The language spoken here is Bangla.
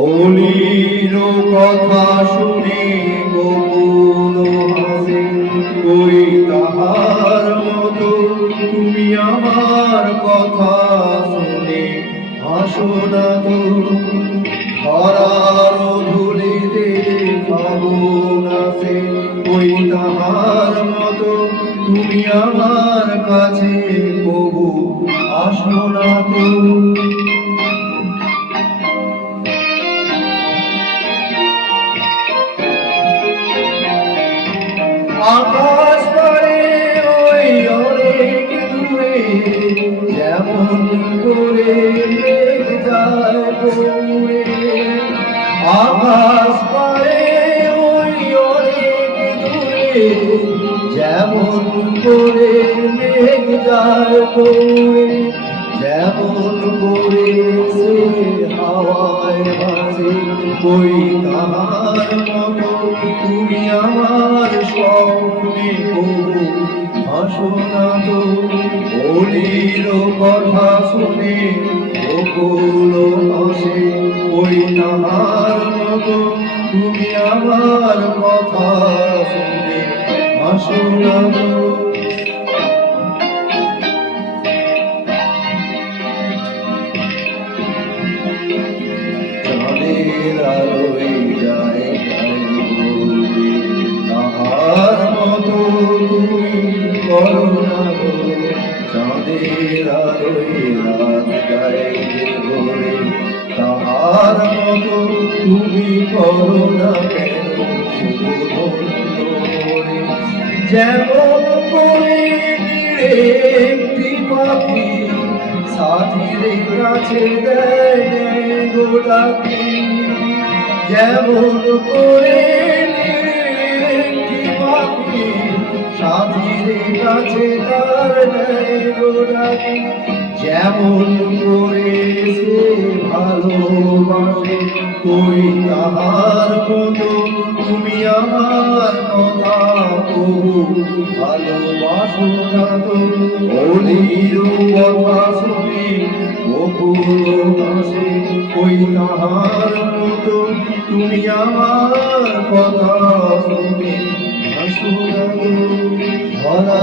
অলির কথা শুনে গোকুল হাসে, ওই তাহার মতো তুমি আমার কথা শুনে হাসো না তো। ধরার ধুলিতে ফাগুন আসে, ওই তাহার মতো তুমি আমার কাছে কবু আসো না তো। আকাশ পারে ওই অনেক দূরে, যেমন করে মেঘ যায় দূরে। আকাশ পারে ওই অনেক দূরে, যেমন করে মেঘ যায় দূরে। যেমন করে সে হাওয়ায় ভাসে, ওই তাহার মতো তুমি আমার স্বপ্নে কবু হাসো না তো। অলির কথা শুনে গোকুল হাসে, ওই তাহার মতো তুমি আমার কথা শুনে হাসো না তো। চাঁদের আলোয় যায় বলবে, তাহার মতো তুমি করো না গো। চাঁদের আলোয় রাত যায় ভোরে, তাহার মতো তুমি করো না কেন ভোরে। যেমন করে নিড়ে একটি পাখি সাথীর কাছে দেয় গোলাপি, যেমন করে একটি পাখি সাথীর কাছে তার দেয় গোলাপি। যেমন করে সে ভালোবাসে, ওই তাহার মতো তুমি আমার কথা কবু ভালোবাসো না তো। অলির কথা শুনে গোকুল হাসে, ওই তাহার মতো তুমি আমার কথা শুনে হাসো না তো। ধরা